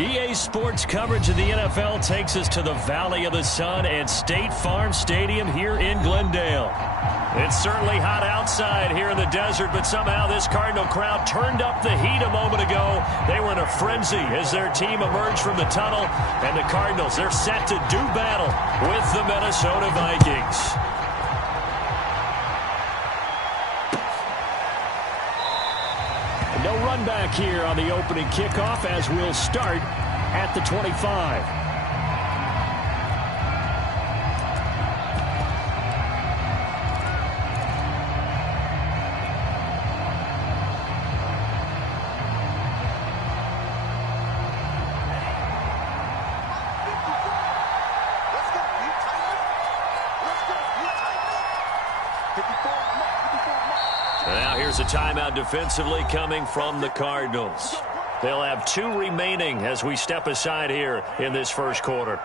EA Sports coverage of the NFL takes us to the Valley of the Sun and State Farm Stadium here in Glendale. It's certainly hot outside here in the desert, but somehow this Cardinal crowd turned up the heat a moment ago. They were in a frenzy as their team emerged from the tunnel, and the Cardinals, they're set to do battle with the Minnesota Vikings. No run back here on the opening kickoff as we'll start at the 25. Now here's a timeout defensively coming from the Cardinals. They'll have 2 remaining as we step aside here in this first quarter.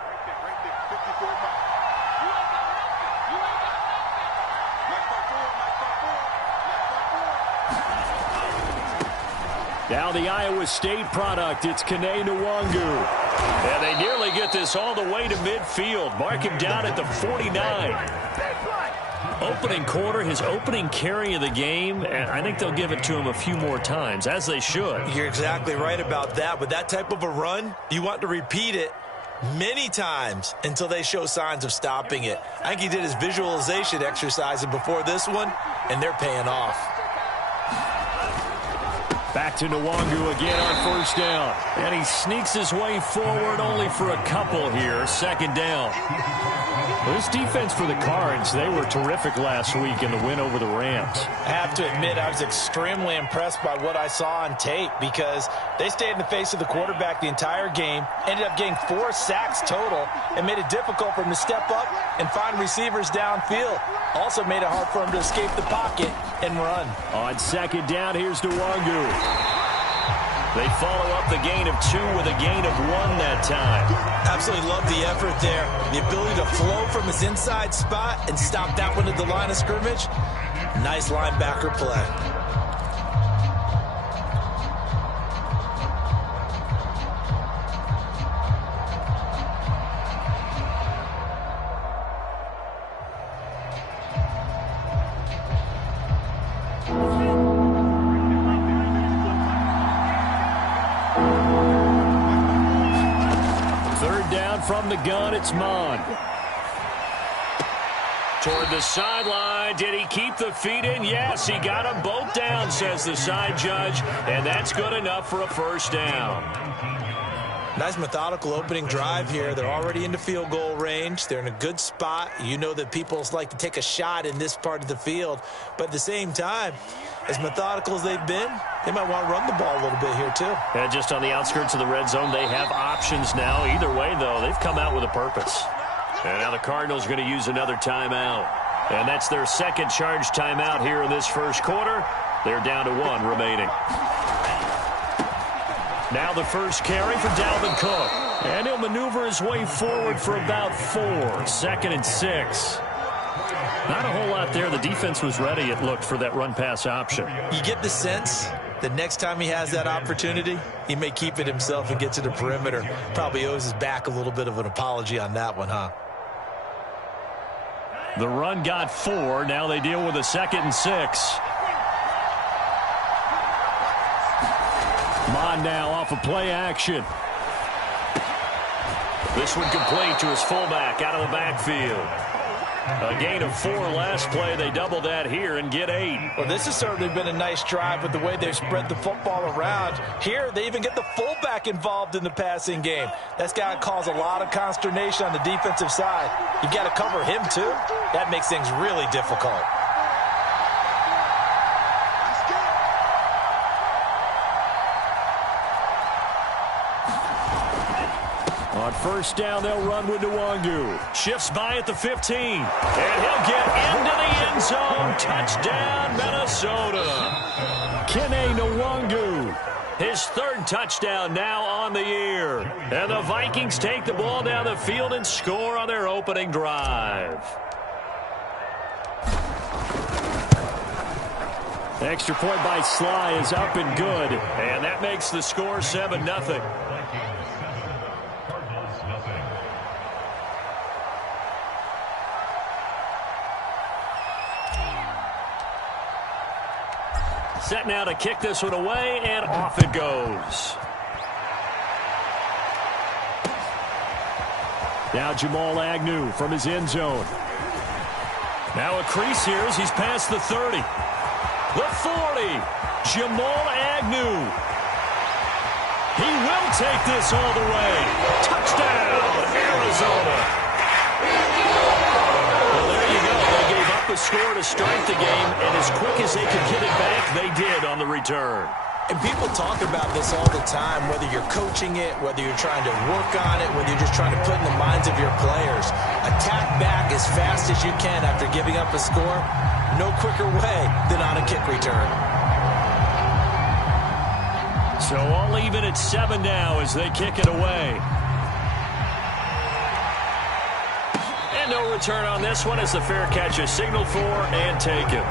Now the Iowa State product, it's Kene Nwangu. And they nearly get this all the way to midfield. Mark him down at the 49. Opening quarter, his opening carry of the game, and I think they'll give it to him a few more times, as they should. You're exactly right about that. With that type of a run, you want to repeat it many times until they show signs of stopping it. I think he did his visualization exercise before this one, and they're paying off. Back to Nwangu again on first down. And he sneaks his way forward only for a couple here. Second down. Well, this defense for the Cards, they were terrific last week in the win over the Rams. I have to admit, I was extremely impressed by what I saw on tape because they stayed in the face of the quarterback the entire game, ended up getting 4 sacks total, and made it difficult for him to step up and find receivers downfield. Also made it hard for him to escape the pocket and run. On second down, here's Nwangu. They follow up the gain of 2 with a gain of 1 that time. Absolutely love the effort there. The ability to flow from his inside spot and stop that one at the line of scrimmage. Nice linebacker play. From the gun, it's Mond. Toward the sideline. Did he keep the feet in? Yes, he got them both down, says the side judge. And that's good enough for a first down. Nice methodical opening drive here. They're already into field goal range. They're in a good spot. You know that people like to take a shot in this part of the field. But at the same time, as methodical as they've been, they might want to run the ball a little bit here too. And just on the outskirts of the red zone, they have options now. Either way, though, they've come out with a purpose. And now the Cardinals are going to use another timeout. And that's their second charge timeout here in this first quarter. They're down to 1 remaining. Now the first carry for Dalvin Cook. And he'll maneuver his way forward for about 4. 2nd and 6. Not a whole lot there. The defense was ready, it looked, for that run-pass option. You get the sense that next time he has that opportunity, he may keep it himself and get to the perimeter. Probably owes his back a little bit of an apology on that one, huh? The run got 4. Now they deal with a 2nd and 6. Mond now off of play action. This one complete to his fullback out of the backfield. A gain of 4 last play. They double that here and get 8. Well, this has certainly been a nice drive with the way they've spread the football around. Here, they even get the fullback involved in the passing game. That's got to cause a lot of consternation on the defensive side. You've got to cover him, too. That makes things really difficult. On first down, they'll run with Nwangu. Shifts by at the 15. And he'll get into the end zone. Touchdown, Minnesota. Kene Nwangu. His 3rd touchdown now on the year. And the Vikings take the ball down the field and score on their opening drive. Extra point by Sly is up and good. And that makes the score 7-0. Set now to kick this one away, and off it goes. Now Jamal Agnew from his end zone. Now a crease here as he's past the 30. The 40. Jamal Agnew. He will take this all the way. Touchdown, Arizona. Well, there you go. They gave up the score to start the game, and as quick as they could get it back, they did on the return. And people talk about this all the time, whether you're coaching it, whether you're trying to work on it, whether you're just trying to put in the minds of your players. Attack back as fast as you can after giving up a score. No quicker way than on a kick return. So all even at 7 now as they kick it away. And no return on this one as the fair catch is signaled for and taken.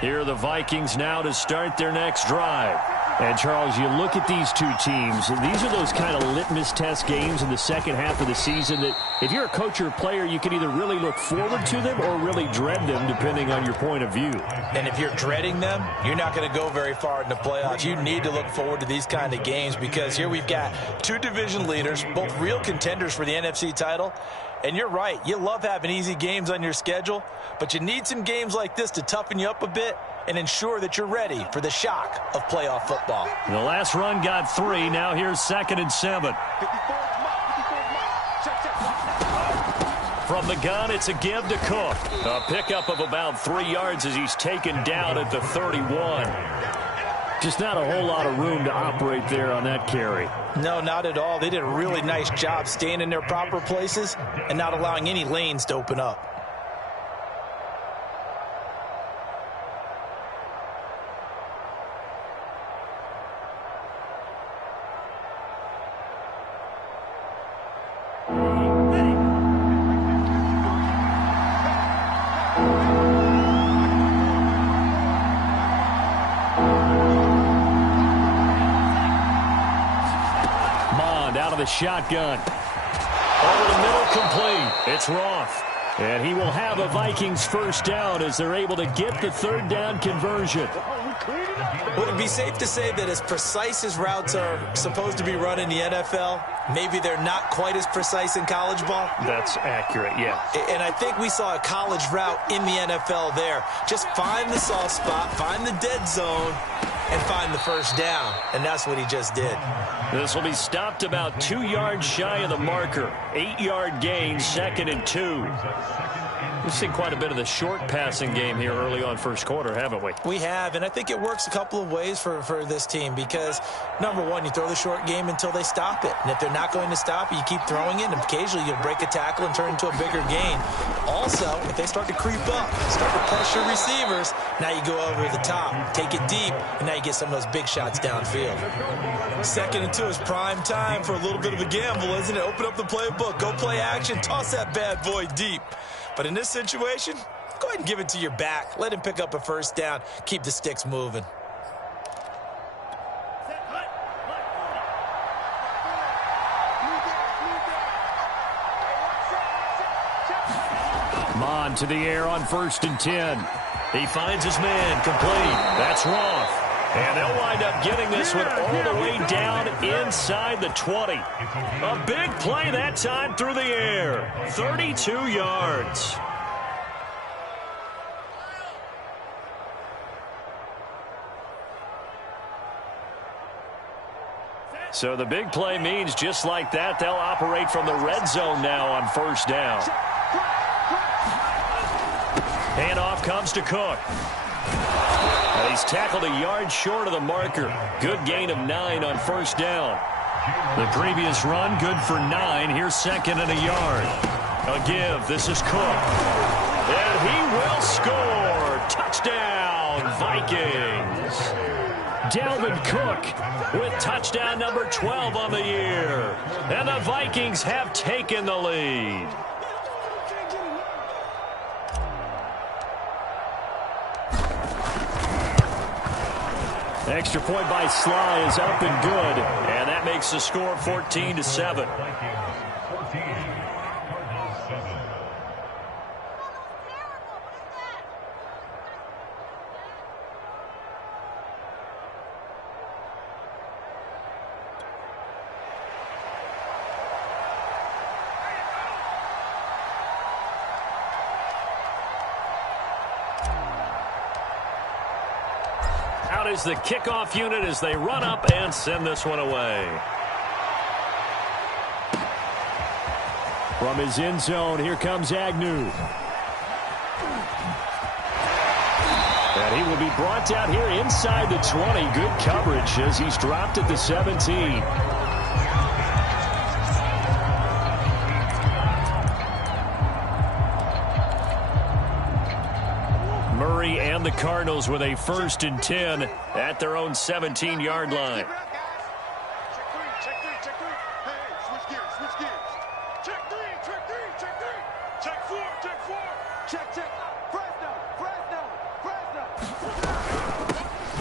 Here are the Vikings now to start their next drive. And, Charles, you look at these two teams, and these are those kind of litmus test games in the second half of the season that if you're a coach or a player, you can either really look forward to them or really dread them, depending on your point of view. And if you're dreading them, you're not going to go very far in the playoffs. You need to look forward to these kind of games because here we've got two division leaders, both real contenders for the NFC title. And you're right, you love having easy games on your schedule, but you need some games like this to toughen you up a bit and ensure that you're ready for the shock of playoff football. The last run got 3. Now here's 2nd and 7. From the gun, it's a give to Cook. A pickup of about 3 yards as he's taken down at the 31. Just not a whole lot of room to operate there on that carry. No, not at all. They did a really nice job staying in their proper places and not allowing any lanes to open up. Shotgun. Over the middle, complete. It's Roth. And he will have a Vikings first down as they're able to get the 3rd down conversion. Would it be safe to say that as precise as routes are supposed to be run in the NFL, maybe they're not quite as precise in college ball? That's accurate, yeah. And I think we saw a college route in the NFL there. Just find the soft spot, find the dead zone, and find the first down. And that's what he just did. This will be stopped about 2 yards shy of the marker. 8-yard gain, 2nd and 2. We've seen quite a bit of the short passing game here early on first quarter, haven't we? We have, and I think it works a couple of ways for this team because, number one, you throw the short game until they stop it. And if they're not going to stop it, you keep throwing it, and occasionally you'll break a tackle and turn into a bigger gain. Also, if they start to creep up, start to pressure receivers, now you go over the top, take it deep, and now you get some of those big shots downfield. 2nd and 2 is prime time for a little bit of a gamble, isn't it? Open up the playbook, go play action, toss that bad boy deep. But in this situation, go ahead and give it to your back. Let him pick up a first down. Keep the sticks moving. Mon to the air on 1st and 10. He finds his man, complete. That's Roth. And they'll wind up getting this one all the way down inside the 20. A big play that time through the air. 32 yards. So the big play means just like that, they'll operate from the red zone now on 1st down. Handoff comes to Cook. And he's tackled a yard short of the marker. Good gain of 9 on 1st down. The previous run, good for 9. Here's 2nd and a yard. A give. This is Cook. And he will score. Dalvin Cook with touchdown number 12 on the year. And the Vikings have taken the lead. Extra point by Sly is up and good. And that makes the score 14-7. Out is the kickoff unit as they run up and send this one away. From his end zone, here comes Agnew. And he will be brought down here inside the 20. Good coverage as he's dropped at the 17. Murray and the Cardinals with a 1st and 10 at their own 17-yard line. Check three. Hey, switch gears. Check three. Check four. Check. Fresno.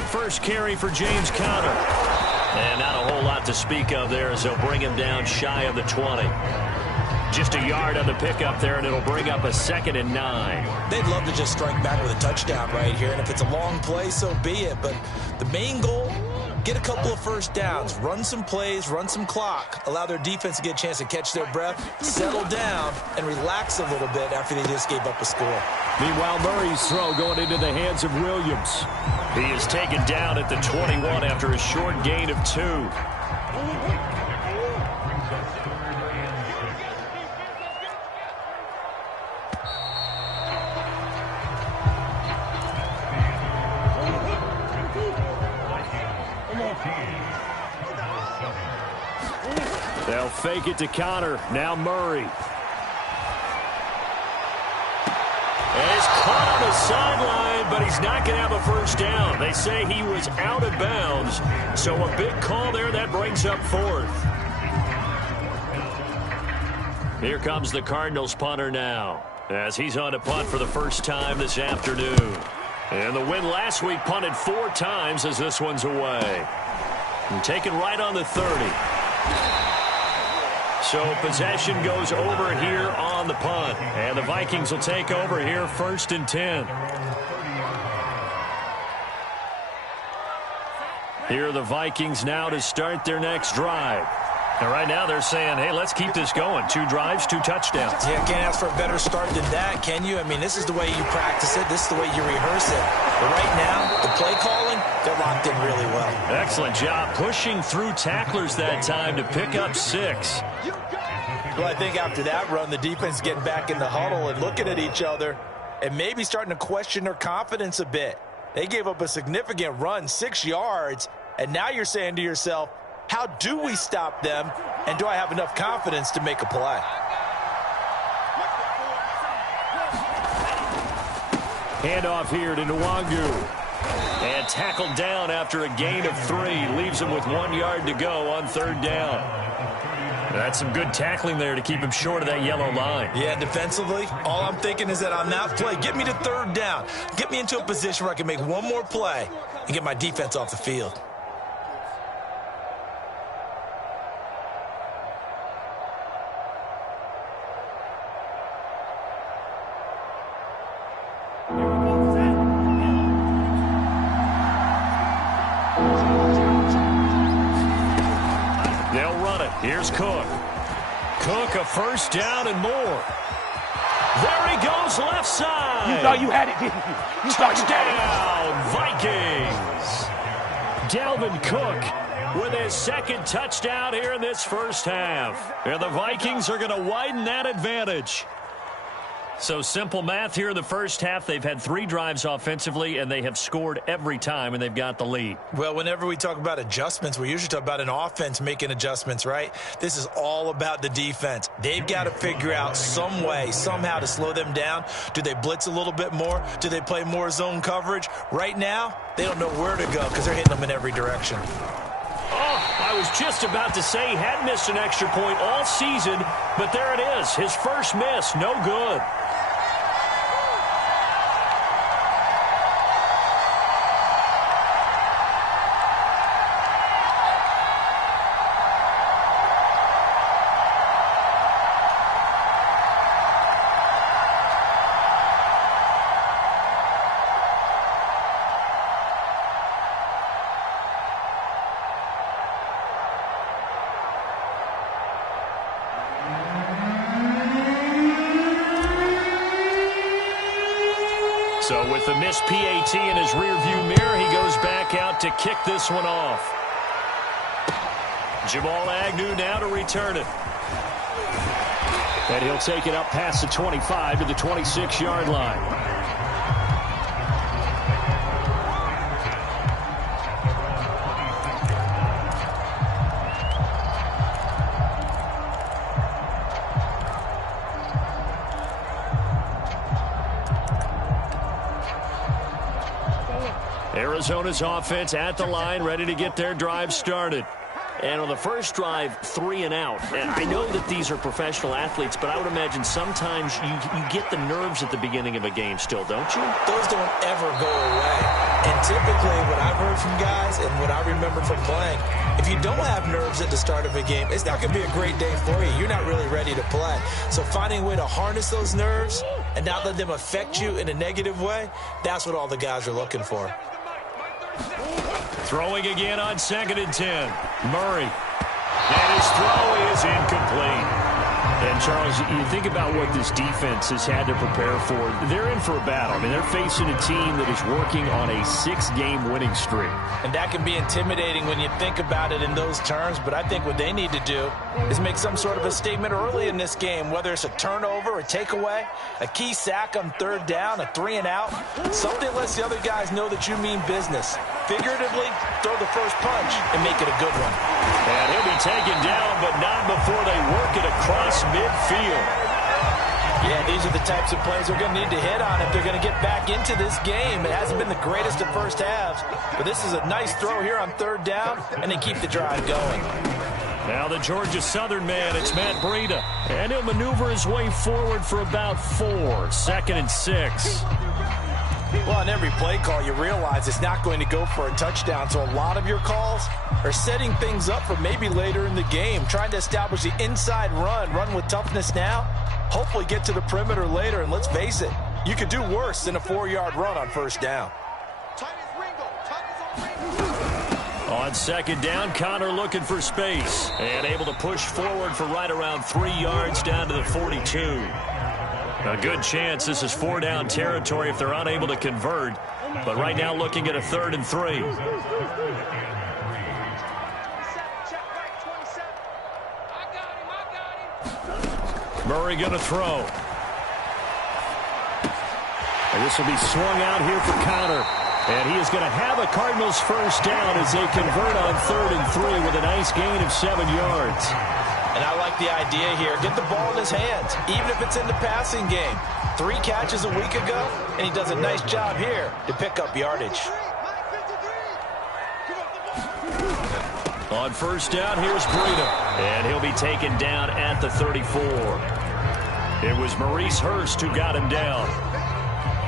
First carry for James Conner. And not a whole lot to speak of there as they'll bring him down shy of the 20. Just a yard on the pickup there, and it'll bring up a 2nd and 9. They'd love to just strike back with a touchdown right here, and if it's a long play, so be it. But the main goal, get a couple of first downs, run some plays, run some clock, allow their defense to get a chance to catch their breath, settle down, and relax a little bit after they just gave up a score. Meanwhile, Murray's throw going into the hands of Williams. He is taken down at the 21 after a short gain of 2. They'll fake it to Conner. Now Murray. And he's caught on the sideline, but he's not going to have a first down. They say he was out of bounds. So a big call there. That brings up 4th. Here comes the Cardinals punter now, as he's on a punt for the first time this afternoon. And the win last week punted 4 times as this one's away. And taken right on the 30. So possession goes over here on the punt. And the Vikings will take over here 1st and 10. Here are the Vikings now to start their next drive. And right now they're saying, hey, let's keep this going. 2 drives, 2 touchdowns. Yeah, can't ask for a better start than that, can you? I mean, this is the way you practice it. This is the way you rehearse it. But right now, the play calling, they're locked in really well. Excellent job pushing through tacklers that time to pick up 6. Well, I think after that run, the defense getting back in the huddle and looking at each other and maybe starting to question their confidence a bit. They gave up a significant run, 6 yards, and now you're saying to yourself, how do we stop them, and do I have enough confidence to make a play? Handoff here to Nwangu. And tackled down after a gain of 3. Leaves him with 1 yard to go on 3rd down. That's some good tackling there to keep him short of that yellow line. Yeah, defensively, all I'm thinking is that on that play, get me to 3rd down. Get me into a position where I can make one more play and get my defense off the field. Here's Cook. Cook, a first down and more. There he goes, left side. You thought you had it, didn't you? Touchdown, Vikings. Dalvin Cook with his 2nd touchdown here in this first half. And the Vikings are going to widen that advantage. So simple math here in the first half. They've had 3 drives offensively, and they have scored every time, and they've got the lead. Well, whenever we talk about adjustments, we usually talk about an offense making adjustments, right? This is all about the defense. They've got to figure out some way, somehow to slow them down. Do they blitz a little bit more? Do they play more zone coverage? Right now, they don't know where to go because they're hitting them in every direction. Oh, I was just about to say he had missed an extra point all season, but there it is. His first miss, no good. So with the missed PAT in his rearview mirror, he goes back out to kick this one off. Jamal Agnew now to return it. And he'll take it up past the 25 to the 26-yard line. Arizona's offense at the line, ready to get their drive started. And on the first drive, 3 and out. And I know that these are professional athletes, but I would imagine sometimes you get the nerves at the beginning of a game still, don't you? Those don't ever go away. And typically what I've heard from guys and what I remember from playing, if you don't have nerves at the start of a game, it's not going to be a great day for you. You're not really ready to play. So finding a way to harness those nerves and not let them affect you in a negative way, that's what all the guys are looking for. Throwing again on 2nd and 10. Murray. And his throw is incomplete. And, Charles, you think about what this defense has had to prepare for. They're in for a battle. I mean, they're facing a team that is working on a 6-game winning streak. And that can be intimidating when you think about it in those terms. But I think what they need to do is make some sort of a statement early in this game, whether it's a turnover, a takeaway, a key sack on 3rd down, a 3 and out. Something lets the other guys know that you mean business. Figuratively, throw the first punch and make it a good one. And he'll be taken down, but not before they work it across midfield. Yeah, these are the types of plays they're going to need to hit on if they're going to get back into this game. It hasn't been the greatest of first halves, but this is a nice throw here on 3rd down, and they keep the drive going. Now the Georgia Southern man, it's Matt Breida. And he'll maneuver his way forward for about 4. 2nd and 6. Well, on every play call, you realize it's not going to go for a touchdown. So a lot of your calls are setting things up for maybe later in the game, trying to establish the inside run with toughness now, hopefully get to the perimeter later. And let's face it, you could do worse than a 4-yard run on 1st down. On 2nd down, Connor looking for space and able to push forward for right around 3 yards down to the 42. A good chance this is 4-down territory if they're unable to convert. But right now looking at a 3rd and 3. Murray going to throw. And this will be swung out here for Connor. And he is going to have a Cardinals first down as they convert on 3rd and 3 with a nice gain of 7 yards. And I like the idea here. Get the ball in his hands, even if it's in the passing game. 3 catches a week ago, and he does a nice job here to pick up yardage. On 1st down, here's Breida. And he'll be taken down at the 34. It was Maurice Hurst who got him down.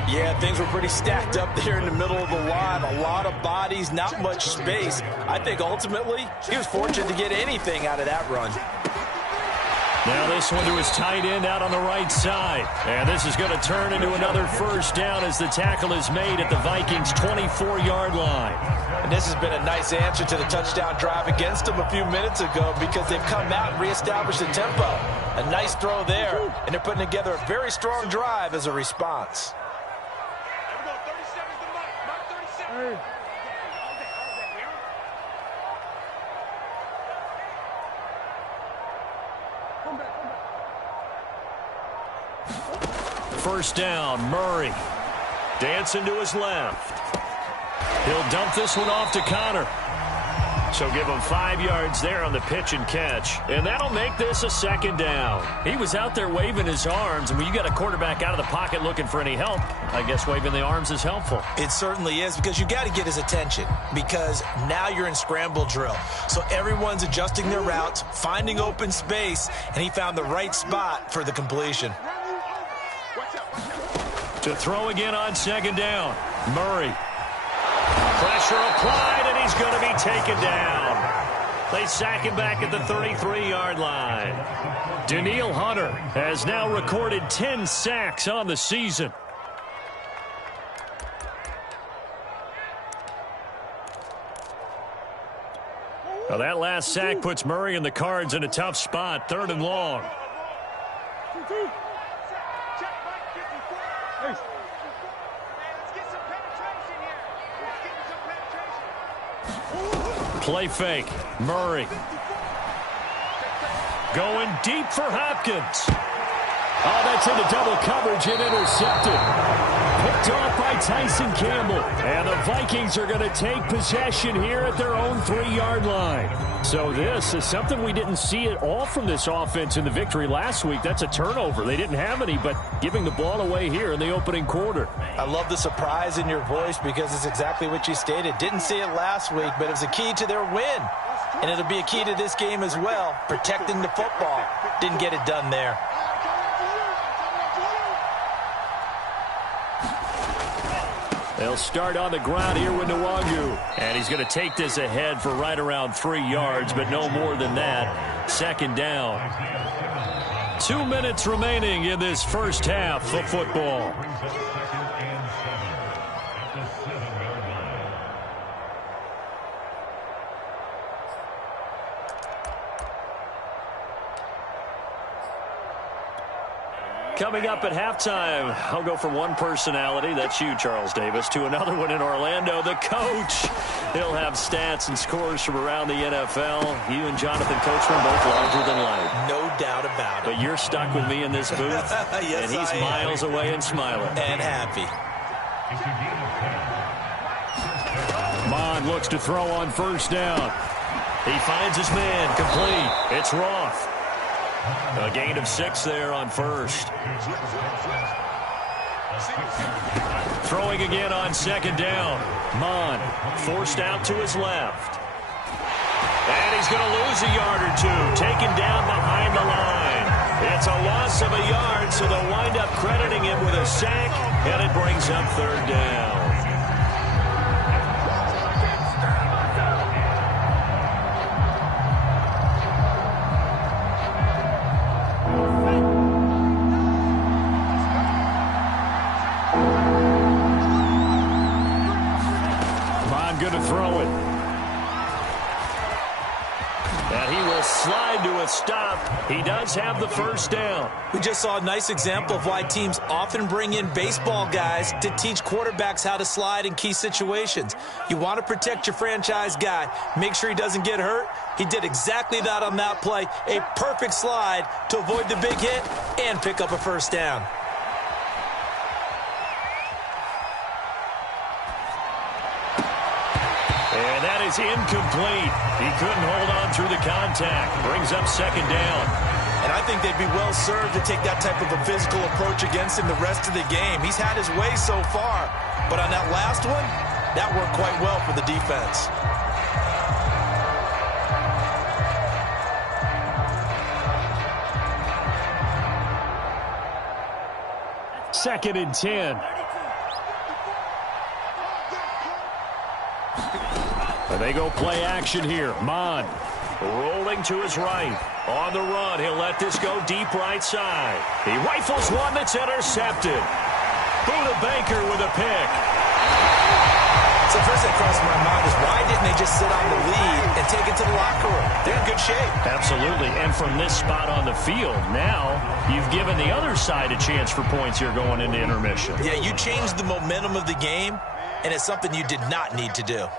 Yeah, things were pretty stacked up there in the middle of the line. A lot of bodies, not much space. I think ultimately he was fortunate to get anything out of that run. Now this one to his tight end out on the right side. And this is going to turn into another 1st down as the tackle is made at the Vikings' 24-yard line. And this has been a nice answer to the touchdown drive against them a few minutes ago because they've come out and reestablished the tempo. A nice throw there, and they're putting together a very strong drive as a response. first down. Murray dancing to his left. He'll dump this one off to Connor. So give him 5 yards there on the pitch and catch. And that'll make this a second down. He was out there waving his arms. And when you got a quarterback out of the pocket looking for any help, I guess waving the arms is helpful. It certainly is, because you got to get his attention, because now you're in scramble drill. So everyone's adjusting their routes, finding open space, and he found the right spot for the completion. To throw again on second down. Murray. Pressure applied, and he's going to be taken down. They sack him back at the 33-yard line. Danielle Hunter has now recorded 10 sacks on the season. Well, that last sack puts Murray and the Cards in a tough spot, 3rd and long. Play fake. Murray. Going deep for Hopkins. Oh, that's into double coverage and intercepted. Picked off by Tyson Campbell. And the Vikings are going to take possession here at their own 3-yard line. So this is something we didn't see at all from this offense in the victory last week. That's a turnover. They didn't have any, but giving the ball away here in the opening quarter. I love the surprise in your voice, because it's exactly what you stated. Didn't see it last week, but it was a key to their win. And it'll be a key to this game as well, protecting the football. Didn't get it done there. They'll start on the ground here with Nwangu. And he's going to take this ahead for right around 3 yards, but no more than that. Second down. 2 minutes remaining in this first half of football. Coming up at halftime, I'll go from one personality, that's you, Charles Davis, to another one in Orlando, the coach. He'll have stats and scores from around the NFL. You and Jonathan Coachman both larger than life. No doubt about it. But you're stuck with me in this booth, yes, and he's miles away and smiling. And happy. Mond looks to throw on first down. He finds his man, complete. It's Roth. A gain of 6 there on first. Throwing again on second down. Mond forced out to his left. And he's going to lose a yard or two. Taken down behind the line. It's a loss of a yard, so they'll wind up crediting him with a sack, and it brings up 3rd down. Stop. He does have the first down. We just saw a nice example of why teams often bring in baseball guys to teach quarterbacks how to slide in key situations. You want to protect your franchise guy. Make sure he doesn't get hurt. He did exactly that on that play. A perfect slide to avoid the big hit and pick up a first down. And that is incomplete. He couldn't hold on through the contact. Brings up second down. And I think they'd be well served to take that type of a physical approach against him the rest of the game. He's had his way so far. But on that last one, that worked quite well for the defense. Second and 10. And they go play action here. Mond rolling to his right. On the run, he'll let this go deep right side. He rifles one that's intercepted. Buda Baker with a pick. So first that crossed my mind is, why didn't they just sit on the lead and take it to the locker room? They're in good shape. Absolutely. And from this spot on the field, now you've given the other side a chance for points here going into intermission. Yeah, you changed the momentum of the game, and it's something you did not need to do.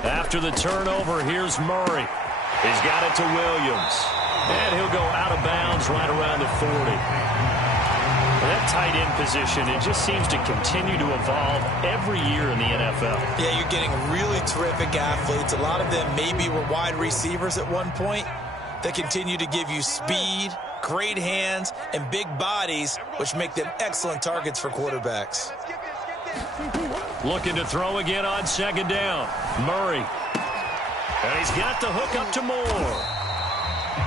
After the turnover, here's Murray. He's got it to Williams. And he'll go out of bounds right around the 40. That tight end position, it just seems to continue to evolve every year in the NFL. Yeah, you're getting really terrific athletes. A lot of them maybe were wide receivers at one point. They continue to give you speed, great hands, and big bodies, which make them excellent targets for quarterbacks. Looking to throw again on second down. Murray. And he's got the hook up to Moore.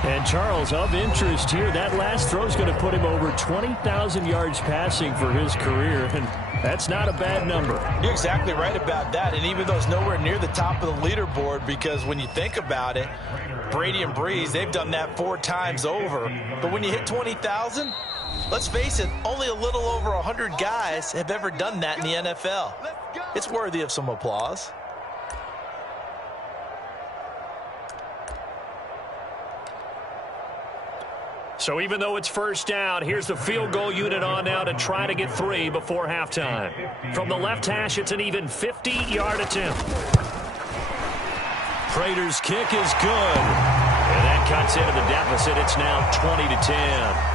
And Charles, of interest here, that last throw is going to put him over 20,000 yards passing for his career, and that's not a bad number. You're exactly right about that, and even though it's nowhere near the top of the leaderboard, because when you think about it, Brady and Breeze, they've done that 4 times over. But when you hit 20,000, let's face it, only a little over 100 guys have ever done that in the NFL. It's worthy of some applause. So even though it's first down, here's the field goal unit on now to try to get 3 before halftime. From the left hash, it's an even 50-yard attempt. Prater's kick is good. And that cuts into the deficit. It's now 20-10.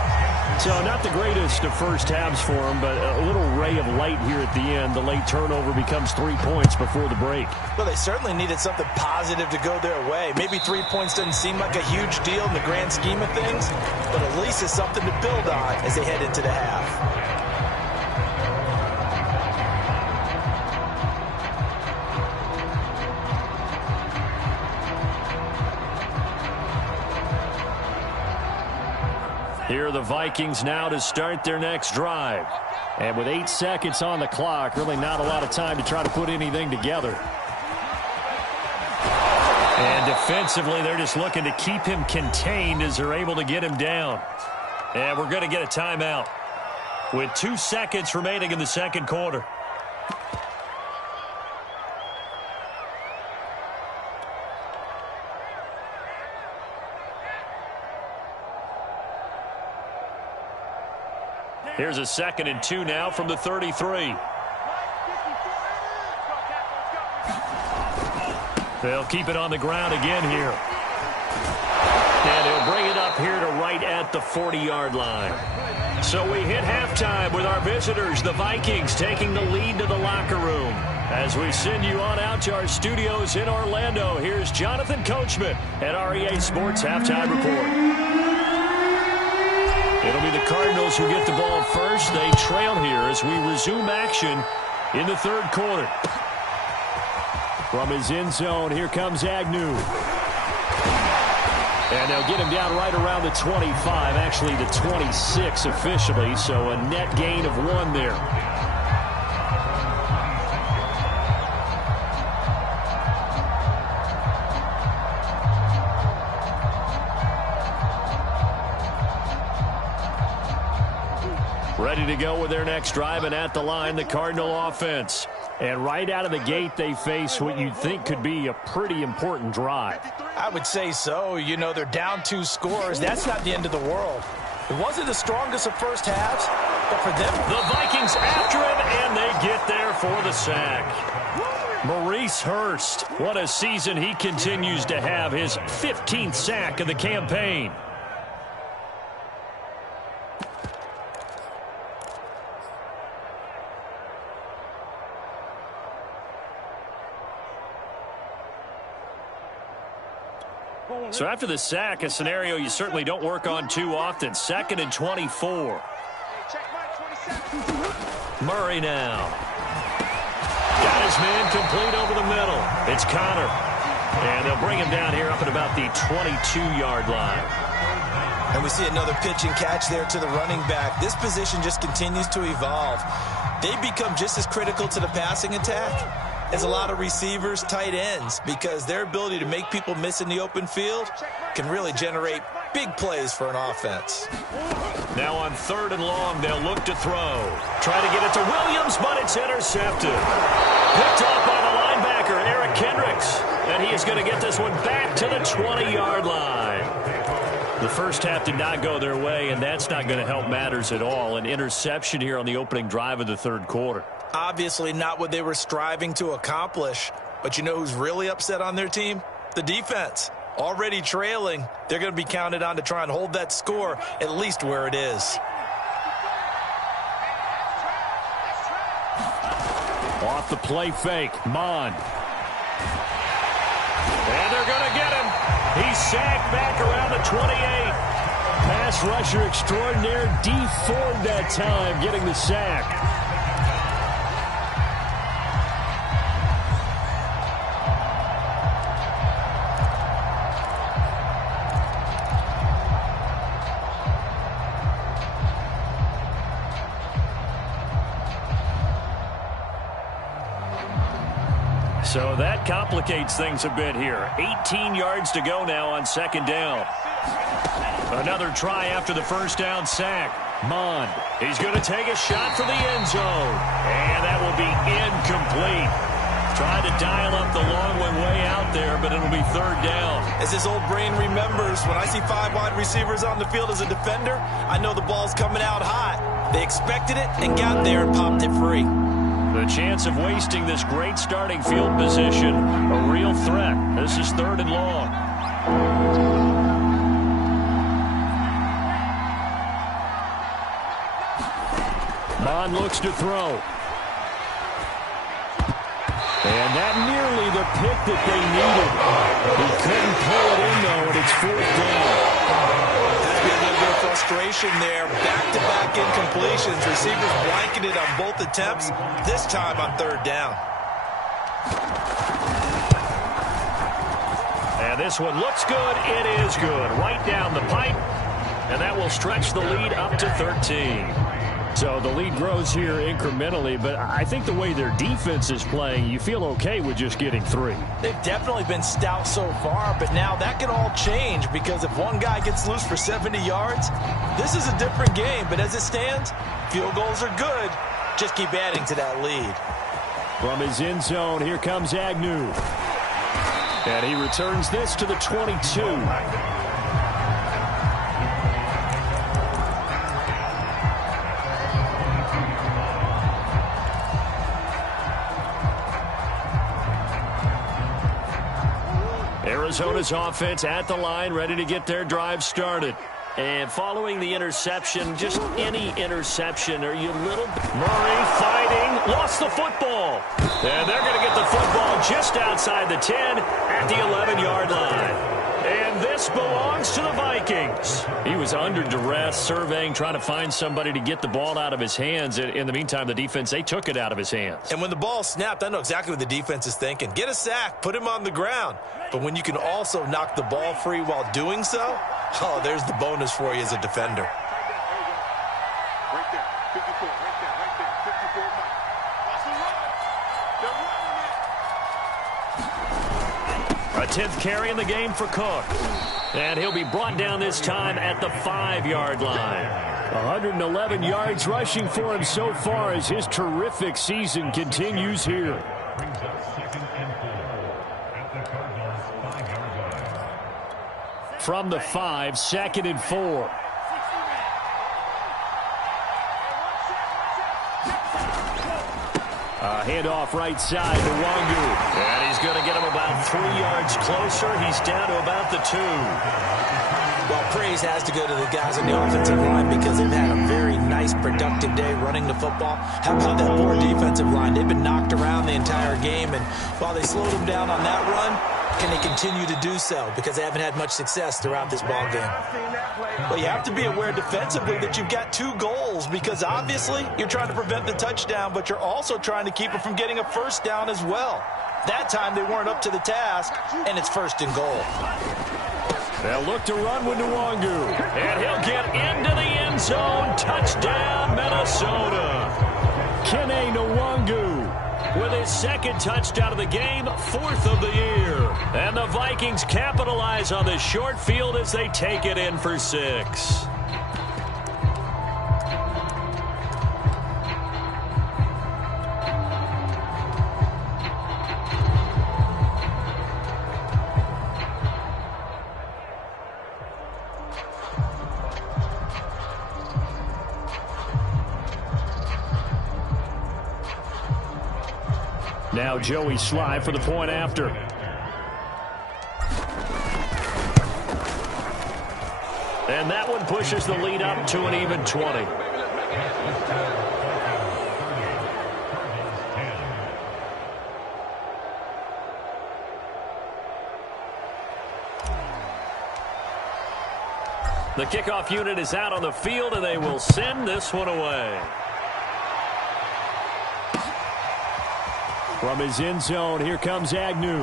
So not the greatest of first halves for him, but a little ray of light here at the end. The late turnover becomes 3 points before the break. Well, they certainly needed something positive to go their way. Maybe 3 points doesn't seem like a huge deal in the grand scheme of things, but at least it's something to build on as they head into the half. Here are the Vikings now to start their next drive. And with 8 seconds on the clock, really not a lot of time to try to put anything together. And defensively, they're just looking to keep him contained as they're able to get him down. And we're going to get a timeout with 2 seconds remaining in the second quarter. Here's a 2nd and 2 now from the 33. They'll keep it on the ground again here. And he'll bring it up here to right at the 40-yard line. So we hit halftime with our visitors, the Vikings, taking the lead to the locker room. As we send you on out to our studios in Orlando, here's Jonathan Coachman at REA Sports Halftime Report. It'll be the Cardinals who get the ball first. They trail here as we resume action in the third quarter. From his end zone, here comes Agnew. And they'll get him down right around the 25, actually the 26 officially, so a net gain of 1 there. Ready to go with their next drive, and at the line, the Cardinal offense. And right out of the gate, they face what you'd think could be a pretty important drive. I would say so. You know, they're down 2 scores. That's not the end of the world. It wasn't the strongest of first halves, but for them, the Vikings after him, and they get there for the sack. Maurice Hurst, what a season he continues to have, his 15th sack of the campaign. So after the sack, a scenario you certainly don't work on too often. 2nd and 24. Murray now. Got his man complete over the middle. It's Connor. And they'll bring him down here up at about the 22-yard line. And we see another pitch and catch there to the running back. This position just continues to evolve. They become just as critical to the passing attack as a lot of receivers, tight ends, because their ability to make people miss in the open field can really generate big plays for an offense. Now on 3rd and long, they'll look to throw. Try to get it to Williams, but it's intercepted. Picked off by the linebacker, Eric Kendricks. And he is going to get this one back to the 20-yard line. The first half did not go their way, and that's not going to help matters at all. An interception here on the opening drive of the third quarter. Obviously not what they were striving to accomplish. But you know who's really upset on their team? The defense. Already trailing. They're going to be counted on to try and hold that score at least where it is. off the play fake. Mond. And they're going to get him. He's sacked back around the 28. Pass rusher extraordinaire, deformed that time, getting the sack. So that complicates things a bit here. 18 yards to go now on second down. Another try after the first down sack. Mond. He's going to take a shot for the end zone. And that will be incomplete. Trying to dial up the long one way out there, but it'll be third down. As his old brain remembers, when I see 5 wide receivers on the field as a defender, I know the ball's coming out hot. They expected it and got there and popped it free. The chance of wasting this great starting field position, a real threat. This is third and long. Mond looks to throw. And that nearly the pick that they needed. He couldn't pull it in, though, and it's fourth down. Has been a little bit of frustration there. Back-to-back incompletions. Receivers blanketed on both attempts, this time on third down. And this one looks good. It is good. Right down the pipe. And that will stretch the lead up to 13. So the lead grows here incrementally, but I think the way their defense is playing, you feel okay with just getting 3. They've definitely been stout so far, but now that can all change because if one guy gets loose for 70 yards, this is a different game. But as it stands, field goals are good. Just keep adding to that lead. From his end zone, here comes Agnew. And he returns this to the 22. Arizona's offense at the line, ready to get their drive started. And following the interception, just any interception, are you a little bit... Murray fighting, lost the football. And they're going to get the football just outside the 10 at the 11-yard line. And this belongs to the Vikings. He was under duress, surveying, trying to find somebody to get the ball out of his hands. In the meantime, the defense, they took it out of his hands. And when the ball snapped, I know exactly what the defense is thinking. Get a sack, put him on the ground. But when you can also knock the ball free while doing so, oh, there's the bonus for you as a defender. Right there, 54, right there, 54. Watch the run. They're running it. A 10th carry in the game for Cook. And he'll be brought down this time at the 5-yard line. 111 yards rushing for him so far as his terrific season continues here. From the 5, 2nd and 4. Handoff right side to Wangu. And he's going to get him about 3 yards closer. He's down to about the 2. Well, praise has to go to the guys on the offensive line because they've had a very nice, productive day running the football. How about that poor defensive line? They've been knocked around the entire game, and while they slowed them down on that run, can they continue to do so? Because they haven't had much success throughout this ball game. Well, you have to be aware defensively that you've got 2 goals because obviously you're trying to prevent the touchdown, but you're also trying to keep it from getting a first down as well. That time they weren't up to the task, and it's 1st and goal. They'll look to run with Nwangu. And he'll get into the end zone. Touchdown, Minnesota. Kene Nwangu with his 2nd touchdown of the game, 4th of the year. And the Vikings capitalize on this short field as they take it in for 6. Now Joey Slye for the point after. And that one pushes the lead up to an even 20. The kickoff unit is out on the field, and they will send this one away. From his end zone, here comes Agnew.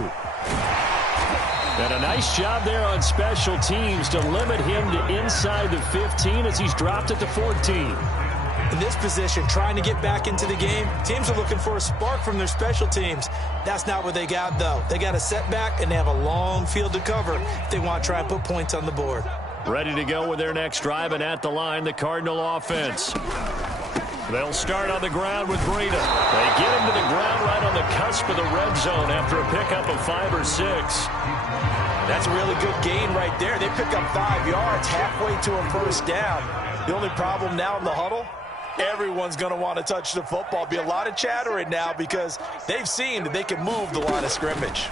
And a nice job there on special teams to limit him to inside the 15 as he's dropped at the 14. In this position, trying to get back into the game, teams are looking for a spark from their special teams. That's not what they got, though. They got a setback, and they have a long field to cover if they want to try and put points on the board. Ready to go with their next drive, and at the line, the Cardinal offense. They'll start on the ground with Breida. They get him to the ground right on the cusp of the red zone after a pickup of 5 or 6. That's a really good gain right there. They pick up 5 yards halfway to a first down. The only problem now in the huddle, everyone's going to want to touch the football. Be a lot of chattering now because they've seen that they can move the line of scrimmage.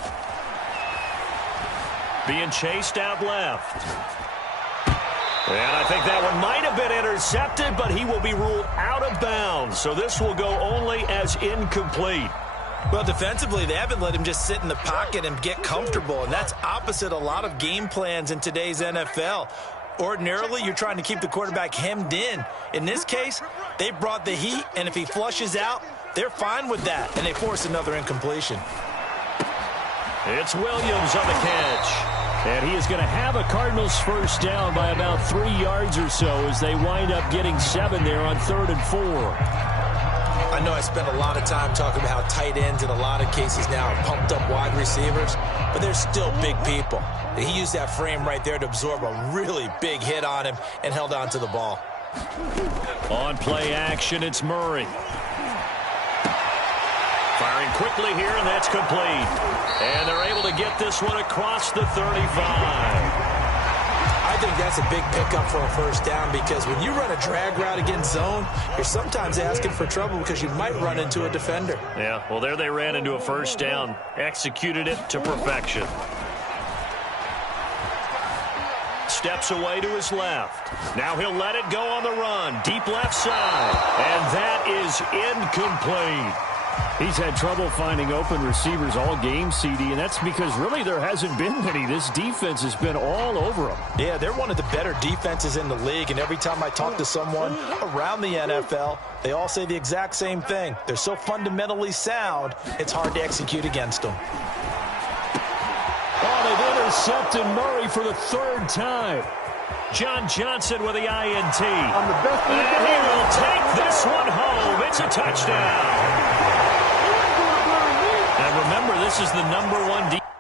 Being chased out left. And I think that one might have been intercepted, but he will be ruled out of bounds. So this will go only as incomplete. Well, defensively, they haven't let him just sit in the pocket and get comfortable, and that's opposite a lot of game plans in today's NFL. Ordinarily, you're trying to keep the quarterback hemmed in. In this case, they brought the heat, and if he flushes out, they're fine with that, and they force another incompletion. It's Williams on the catch. And he is going to have a Cardinals first down by about 3 yards or so as they wind up getting 7 there on 3rd and 4. I know I spent a lot of time talking about how tight ends in a lot of cases now are pumped up wide receivers, but they're still big people. He used that frame right there to absorb a really big hit on him and held on to the ball. On play action, it's Murray. Firing quickly here, and that's complete. And they're able to get this one across the 35. I think that's a big pickup for a first down because when you run a drag route against zone, you're sometimes asking for trouble because you might run into a defender. Yeah, well, there they ran into a first down. Executed it to perfection. Steps away to his left. Now he'll let it go on the run. Deep left side. And that is incomplete. He's had trouble finding open receivers all game, CD, and that's because really there hasn't been many. This defense has been all over them. Yeah, they're one of the better defenses in the league, and every time I talk to someone around the NFL, they all say the exact same thing. They're so fundamentally sound, it's hard to execute against them. Oh, they've intercepted Murray for the 3rd time. John Johnson with the INT. And he will take this one home. It's a touchdown. And remember, this is the #1 defense.